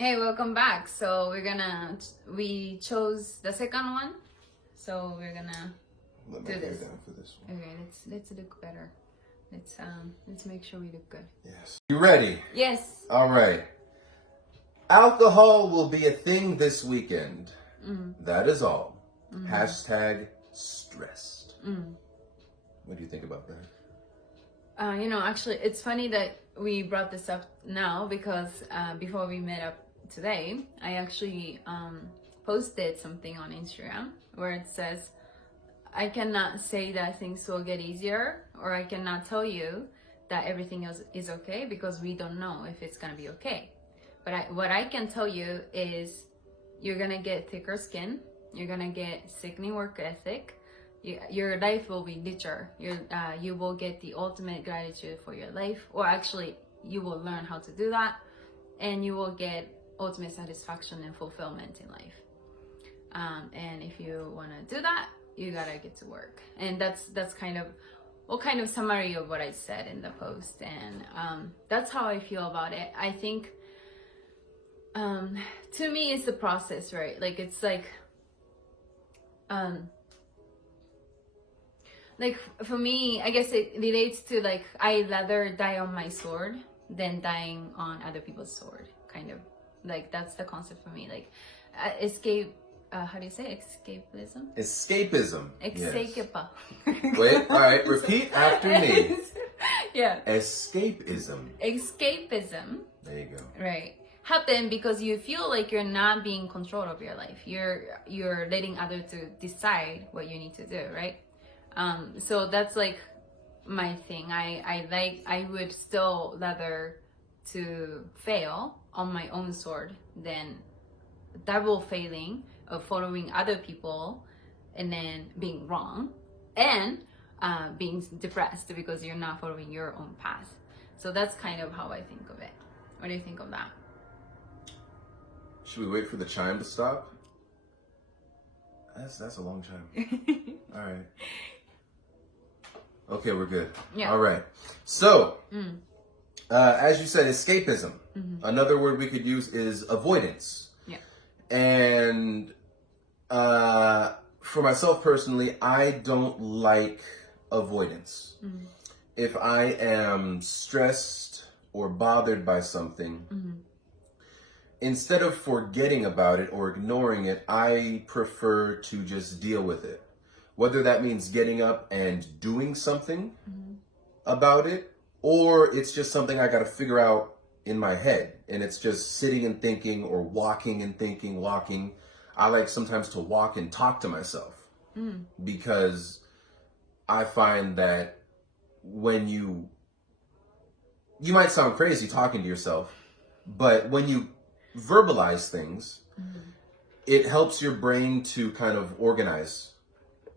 Hey, welcome back. So we chose the second one. So we're gonna Let my do hair this. down for this one. Okay, let's look better. Let's make sure we look good. Yes. You ready? Yes. All right. Alcohol will be a thing this weekend. That is all. Hashtag stressed. What do you think about that? Actually, it's funny that we brought this up now because before we met up today, I actually posted something on Instagram where it says, I cannot say that things will get easier, or I cannot tell you that everything else is okay because we don't know if it's gonna be okay. But what I can tell you is you're gonna get thicker skin, you're gonna get sickening work ethic, your life will be richer. You will get the ultimate gratitude for your life, or actually you will learn how to do that, and you will get ultimate satisfaction and fulfillment in life. And if you want to do that, you gotta get to work. And that's kind of summary of what I said in the post, and that's how I feel about it. I think to me it's the process, right? Like it's like for me, I guess it relates to like I rather die on my sword than dying on other people's sword, kind of. Like that's the concept for me. Like escape. How do you say escapism? Escapism. Escapism. Yes. Wait. All right. Repeat after me. Yeah. Escapism. Escapism. There you go. Right. Happen because you feel like you're not being in control of your life. You're letting others to decide what you need to do, right? So that's like my thing. I would still rather to fail on my own sword than double failing of following other people and then being wrong and being depressed because you're not following your own path. So that's kind of how I think of it. What do you think of that? Should we wait for the chime to stop? That's a long chime. All right. Okay, we're good. Yeah. All right. So, as you said, escapism. Another word we could use is avoidance. Yeah. And for myself personally, I don't like avoidance. If I am stressed or bothered by something, instead of forgetting about it or ignoring it, I prefer to just deal with it. Whether that means getting up and doing something about it, or it's just something I got to figure out in my head, and it's just sitting and thinking, or walking and thinking, walking. I like sometimes to walk and talk to myself because I find that when you might sound crazy talking to yourself, but when you verbalize things, it helps your brain to kind of organize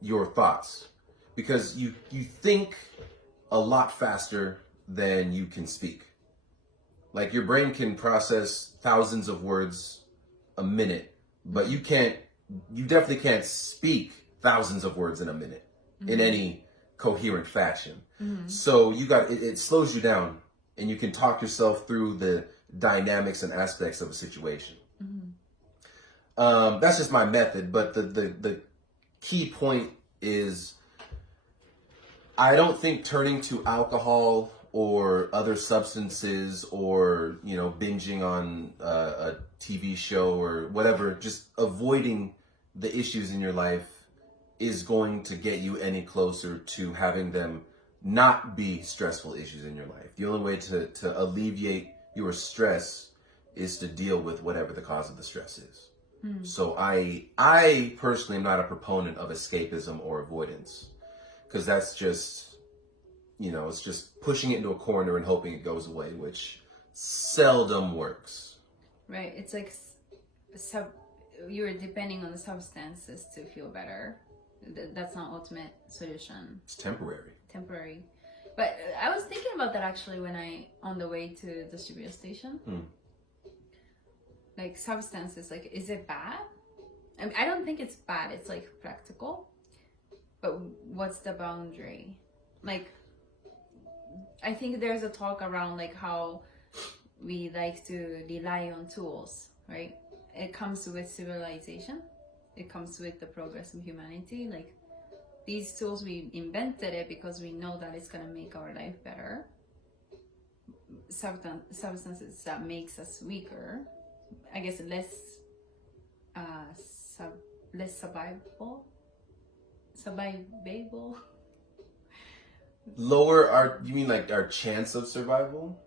your thoughts, because you think a lot faster than you can speak. Like your brain can process thousands of words a minute, but you definitely can't speak thousands of words in a minute in any coherent fashion. So it slows you down, and you can talk yourself through the dynamics and aspects of a situation. That's just my method, but the key point is I don't think turning to alcohol or other substances or, binging on a TV show or whatever, just avoiding the issues in your life is going to get you any closer to having them not be stressful issues in your life. The only way to alleviate your stress is to deal with whatever the cause of the stress is. So I personally am not a proponent of escapism or avoidance, because that's just, it's just pushing it into a corner and hoping it goes away, which seldom works. Right. It's like you're depending on the substances to feel better. That's not ultimate solution. It's temporary. But I was thinking about that actually on the way to the Shibuya station. Like substances, like, is it bad? I mean, I don't think it's bad. It's like practical. But what's the boundary? Like, I think there's a talk around like how we like to rely on tools right? It comes with civilization. It comes with the progress of humanity. Like, these tools, we invented it because we know that it's gonna make our life better. Substances that makes us weaker, I guess less survivable. Lower our, you mean like our chance of survival?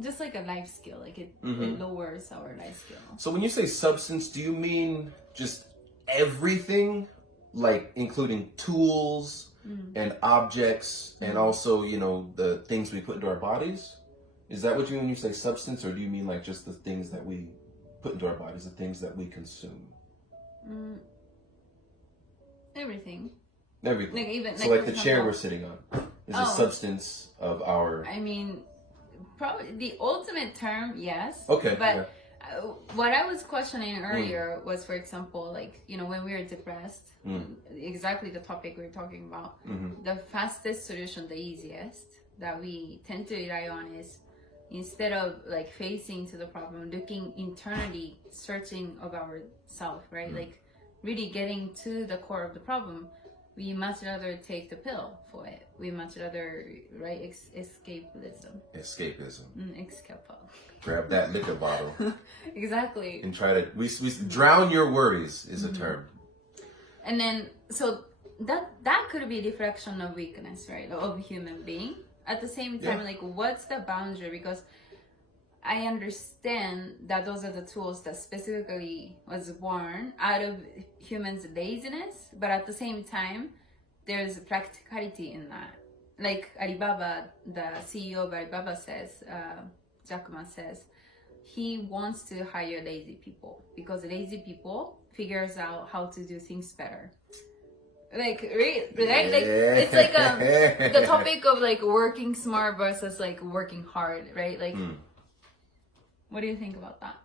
Just like a life skill, like it lowers our life skill. So when you say substance, do you mean just everything, like including tools and objects and also, you know, the things we put into our bodies? Is that what you mean when you say substance, or do you mean like just the things that we put into our bodies, the things that we consume? Everything. Everything. Like, even so like the chair we're sitting on is a substance of our... I mean, probably the ultimate term, yes. Okay. But what I was questioning earlier was, for example, like, you know, when we are depressed, exactly the topic we're talking about, the fastest solution, the easiest that we tend to rely on is, instead of like facing to the problem, looking internally, searching of ourself, right? Like really getting to the core of the problem. We much rather take the pill for it. We much rather, right, escapism. Escape. Grab that liquor bottle. Exactly. And try to, we drown your worries is a term. And then, so that could be a reflection of weakness, right, of human being. At the same time, like, what's the boundary? Because I understand that those are the tools that specifically was born out of humans' laziness, but at the same time, there's practicality in that. Like Alibaba, the CEO of Alibaba says, Jack Ma says, he wants to hire lazy people because lazy people figures out how to do things better. Like, right? Like, it's like the topic of like working smart versus like working hard, right? Like, what do you think about that?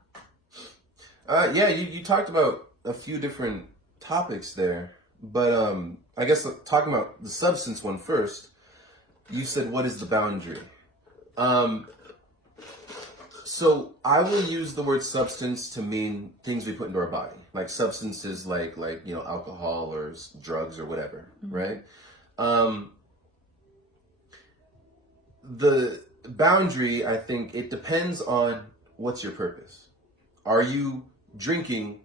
Yeah, you talked about a few different topics there, but I guess talking about the substance one first, you said, what is the boundary? So I will use the word substance to mean things we put into our body, like substances like you know, alcohol or drugs or whatever, right? The boundary, I think, it depends on what's your purpose. Are you drinking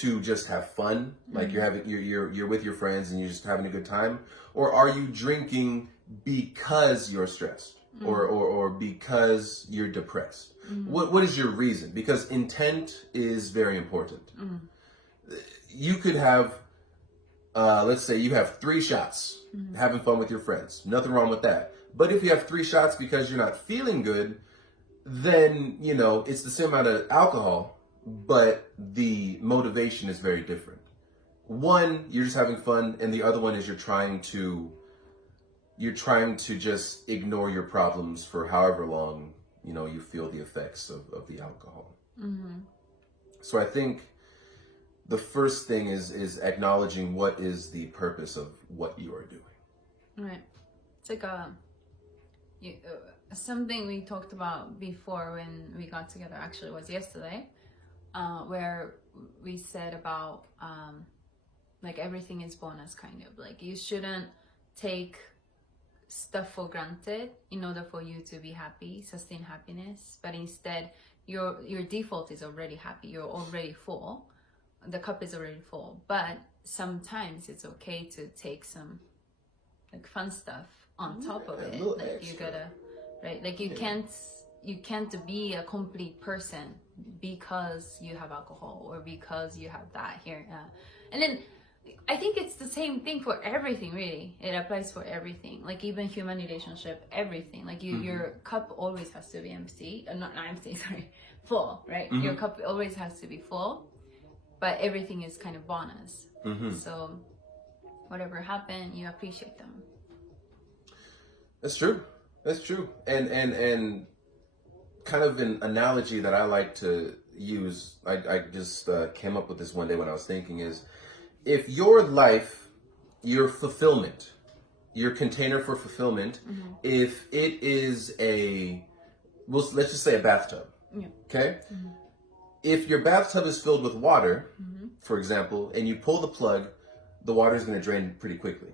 to just have fun, like you're with your friends and you're just having a good time, or are you drinking because you're stressed or because you're depressed? What is your reason? Because intent is very important. You could have, let's say you have 3 shots, having fun with your friends. Nothing wrong with that. But if you have 3 shots because you're not feeling good, then, you know, it's the same amount of alcohol, but the motivation is very different. One, you're just having fun, and the other one is you're trying to just ignore your problems for however long, you know, you feel the effects of the alcohol. So I think the first thing is acknowledging what is the purpose of what you are doing. Right. It's like something we talked about before when we got together, actually was yesterday, where we said about like everything is bonus, kind of. Like, you shouldn't take stuff for granted in order for you to be happy, sustain happiness, but instead your default is already happy, you're already full, the cup is already full. But sometimes it's okay to take some like fun stuff on top of it. Like extra. You gotta, right, like you can't be a complete person because you have alcohol or because you have that here. And then I think it's the same thing for everything, really. It applies for everything, like even human relationship, everything. Like your cup always has to be empty, not empty, sorry, full, right? Your cup always has to be full, but everything is kind of bonus. So whatever happened, you appreciate them. That's true. That's true. And kind of an analogy that I like to use, I just came up with this one day when I was thinking, is if your life, your fulfillment, your container for fulfillment, if it is let's just say a bathtub, okay? if your bathtub is filled with water, for example, and you pull the plug, the water is going to drain pretty quickly,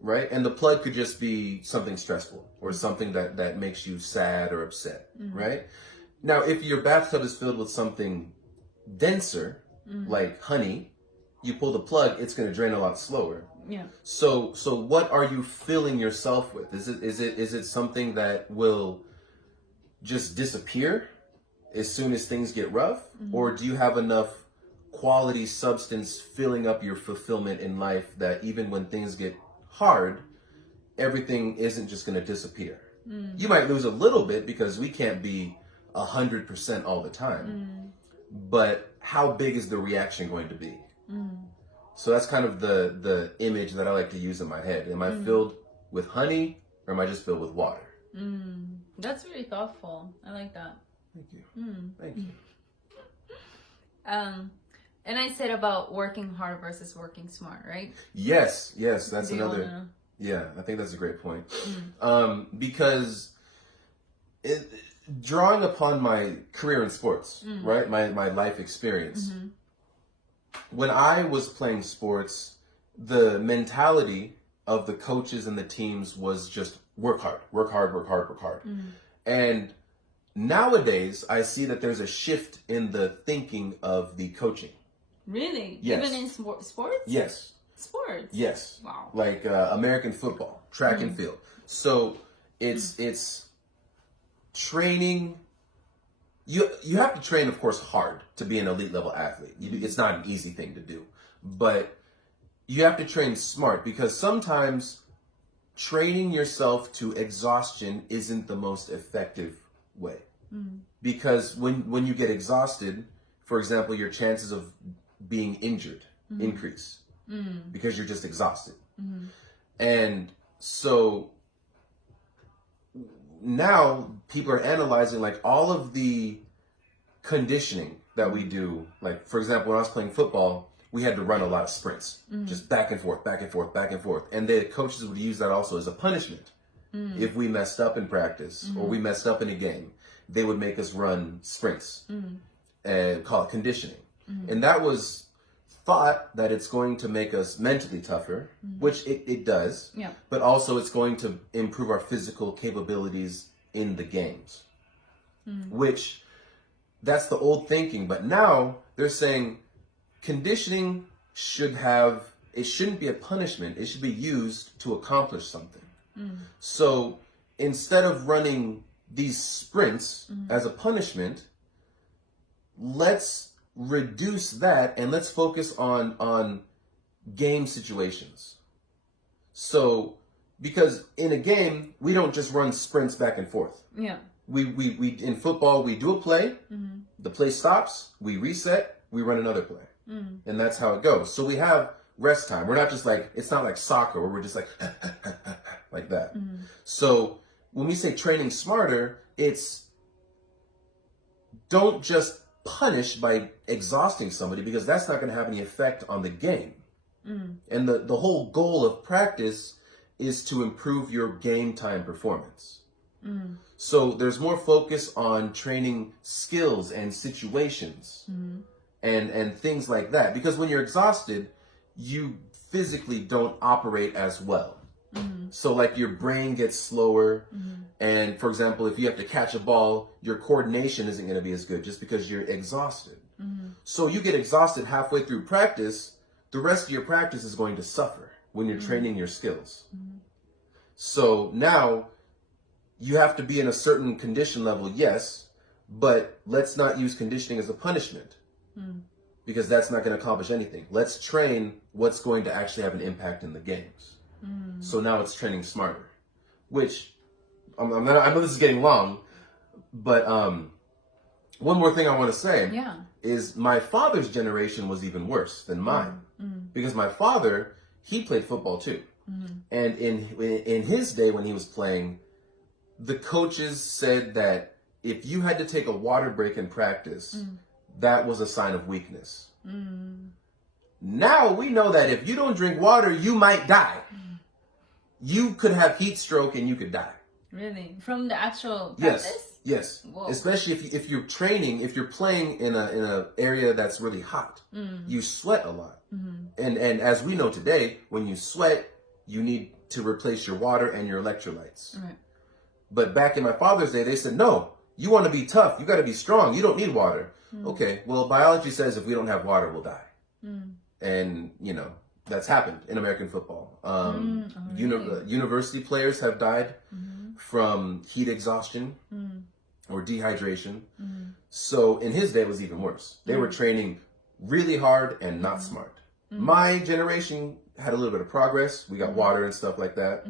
right? And the plug could just be something stressful or something that makes you sad or upset, right? Now, if your bathtub is filled with something denser, like honey, you pull the plug, it's going to drain a lot slower. Yeah. So what are you filling yourself with? Is it something that will just disappear as soon as things get rough, or do you have enough quality substance filling up your fulfillment in life that even when things get hard, everything isn't just going to disappear? You might lose a little bit because we can't be 100% all the time, but how big is the reaction going to be? So that's kind of the image that I like to use in my head. Am I filled with honey, or am I just filled with water? That's really thoughtful. I like that. Thank you. Thank you. And I said about working hard versus working smart, right? Yes, that's Do you another. wanna- Yeah, I think that's a great point. Because drawing upon my career in sports, right? My life experience. When I was playing sports, the mentality of the coaches and the teams was just work hard, work hard, work hard, work hard. And nowadays, I see that there's a shift in the thinking of the coaching. Really? Yes. Even in sports? Yes. Sports? Yes. Wow. Like American football, track and field. So it's training. You have to train, of course, hard to be an elite level athlete. It's not an easy thing to do, but you have to train smart, because sometimes training yourself to exhaustion isn't the most effective way. Because when you get exhausted, for example, your chances of being injured increase because you're just exhausted. And so now people are analyzing like all of the conditioning that we do. Like, for example, when I was playing football, we had to run a lot of sprints, just back and forth, back and forth, back and forth. And the coaches would use that also as a punishment. If we messed up in practice or we messed up in a game, they would make us run sprints and call it conditioning. And that was thought that it's going to make us mentally tougher, which it does, but also it's going to improve our physical capabilities in the games, which that's the old thinking. But now they're saying conditioning shouldn't be a punishment. It should be used to accomplish something. So instead of running these sprints as a punishment, let's reduce that and let's focus on game situations. So, because in a game, we don't just run sprints back and forth. Yeah. We in football, we do a play, the play stops, we reset, we run another play. And that's how it goes. So we have rest time. We're not just like, it's not like soccer where we're just like, like that. So when we say training smarter, it's don't just punish by exhausting somebody, because that's not going to have any effect on the game. And the whole goal of practice is to improve your game time performance. So there's more focus on training skills and situations and things like that, because when you're exhausted, you physically don't operate as well. So like your brain gets slower, and for example, if you have to catch a ball, your coordination isn't going to be as good just because you're exhausted. So you get exhausted halfway through practice, the rest of your practice is going to suffer when you're training your skills. So now you have to be in a certain condition level, yes, but let's not use conditioning as a punishment, because that's not going to accomplish anything. Let's train what's going to actually have an impact in the games. So now it's training smarter, which I know this is getting long, but one more thing I want to say is my father's generation was even worse than mine, because my father, he played football too. And in his day when he was playing, the coaches said that if you had to take a water break in practice, that was a sign of weakness. Now we know that if you don't drink water, you might die. You could have heat stroke and you could die. Really? From the actual practice? Yes, Whoa. especially if you're training, if you're playing in a area that's really hot, you sweat a lot, and as we know today, when you sweat, you need to replace your water and your electrolytes. Right. But back in my father's day, they said, no, you want to be tough, you got to be strong, you don't need water. Okay, well, biology says if we don't have water, we'll die, and that's happened in American football. University players have died from heat exhaustion or dehydration. So in his day, it was even worse. They were training really hard and not smart. My generation had a little bit of progress. We got water and stuff like that.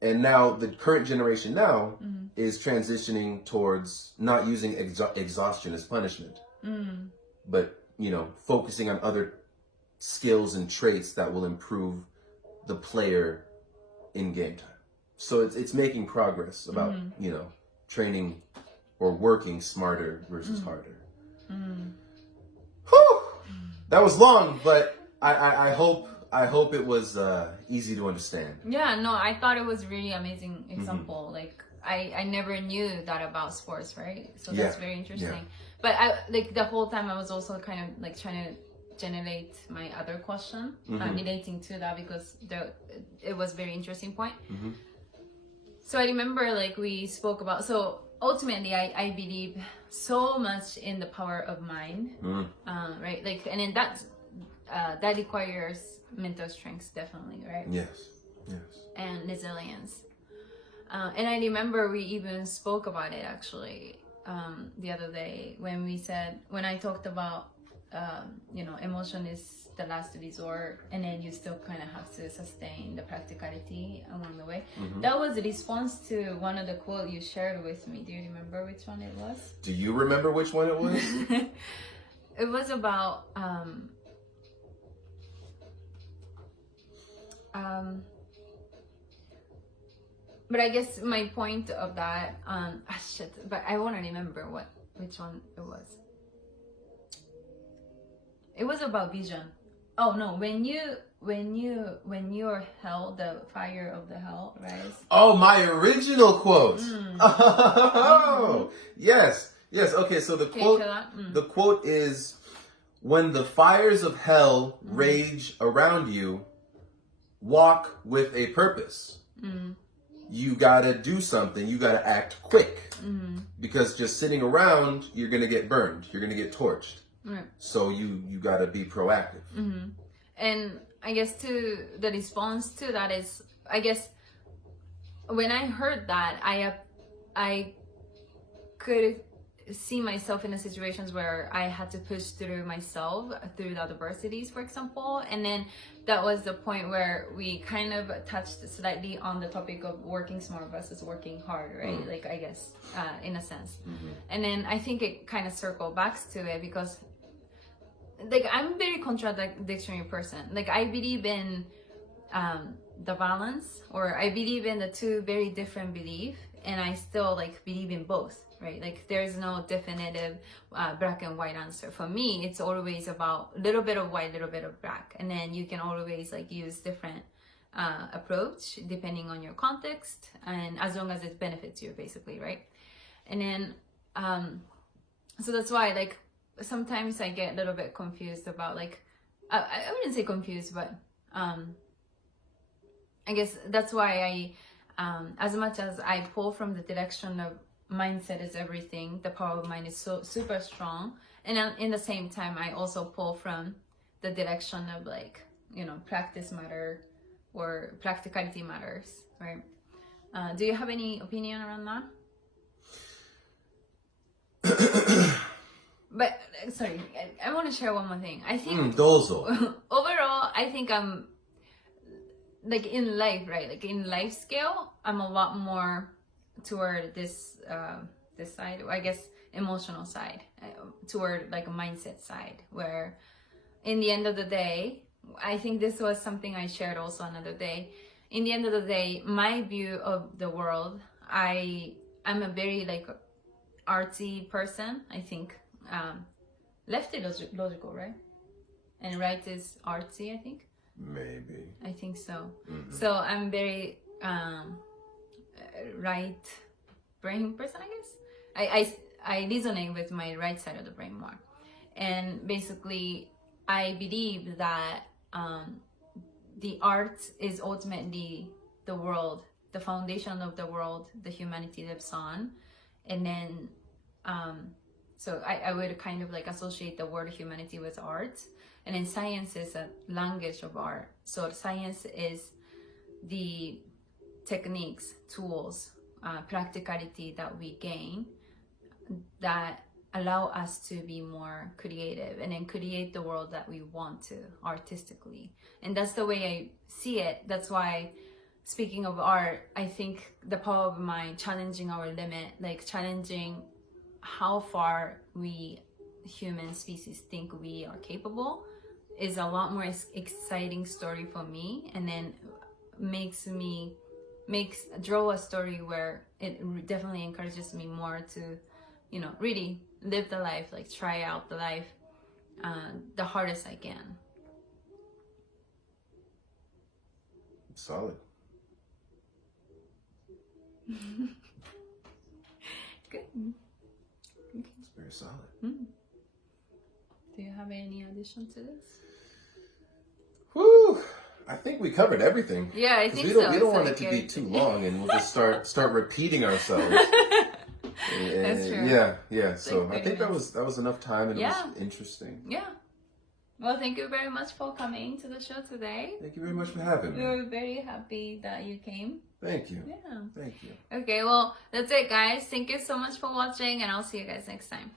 And now the current generation now is transitioning towards not using exhaustion as punishment, but, focusing on other skills and traits that will improve the player in game time. So it's making progress about, training or working smarter versus harder. Whew! That was long, but I hope it was easy to understand. Yeah, no, I thought it was really amazing example. Like I never knew that about sports, right? So that's very interesting. Yeah. But the whole time I was also kind of like trying to generate my other question relating to that, because it was very interesting point. So I remember like we spoke about, so ultimately I believe so much in the power of mind, right? Like, and then that requires mental strength, definitely, right? Yes. And resilience. And I remember we even spoke about it actually the other day when I talked about emotion is the last resort, and then you still kind of have to sustain the practicality along the way. That was a response to one of the quote you shared with me. Do you remember which one it was? Do you remember which one it was? It was about but I guess my point of that but I want to remember which one it was. It was about vision. Oh no, when you're hell, the fire of the hell, right? Oh, my original quote. Oh, yes. Okay, so the quote is, when the fires of hell rage around you, walk with a purpose. You gotta do something. You gotta act quick, because just sitting around, you're gonna get burned. You're gonna get torched. Right. So you gotta be proactive. And I guess to the response to that is, I guess when I heard that, I could see myself in the situations where I had to push through myself through the adversities, for example. And then that was the point where we kind of touched slightly on the topic of working smart versus working hard, right? Like, I guess, in a sense. And then I think it kind of circled back to it, because like I'm a very contradictory person. Like I believe in the balance, or I believe in the two very different beliefs, and I still like believe in both, right? Like there's no definitive black and white answer. For me, it's always about a little bit of white, little bit of black, and then you can always like use different approach depending on your context, and as long as it benefits you, basically, right? And then so that's why like sometimes I get a little bit confused about like I wouldn't say confused, but I guess that's why I as much as I pull from the direction of mindset is everything, the power of mind is so super strong, and in the same time I also pull from the direction of like, practice matter, or practicality matters, right? Do you have any opinion around that? But sorry, I want to share one more thing. I think overall, I think I'm like in life, right? Like in life scale, I'm a lot more toward this side, I guess, emotional side, toward like a mindset side, where in the end of the day, I think this was something I shared also another day. In the end of the day, my view of the world, I'm a very like artsy person. I think left is logical, right? And right is artsy, I think. Maybe. I think so. So I'm very right brain person, I guess. I resonate with my right side of the brain more. And basically, I believe that the art is ultimately the world, the foundation of the world, the humanity lives on. And then, so I would kind of like associate the word humanity with art. And then science is a language of art. So science is the techniques, tools, practicality that we gain that allow us to be more creative and then create the world that we want to artistically. And that's the way I see it. That's why, speaking of art, I think the power of mind, challenging our limit, like challenging how far we human species think we are capable, is a lot more exciting story for me. And then draw a story where it definitely encourages me more to, you know, really live the life, like try out the life the hardest I can. Solid. Good. It's very solid. Do you have any addition to this? Whew. I think we covered everything. Yeah, I think we don't want it to be too long, and we'll just start repeating ourselves. That's true. Yeah. So like I think that was enough time, and it was interesting. Yeah. Well, thank you very much for coming to the show today. Thank you very much for having me. We're very happy that you came. Thank you. Yeah. Thank you. Okay, well, that's it, guys. Thank you so much for watching, and I'll see you guys next time.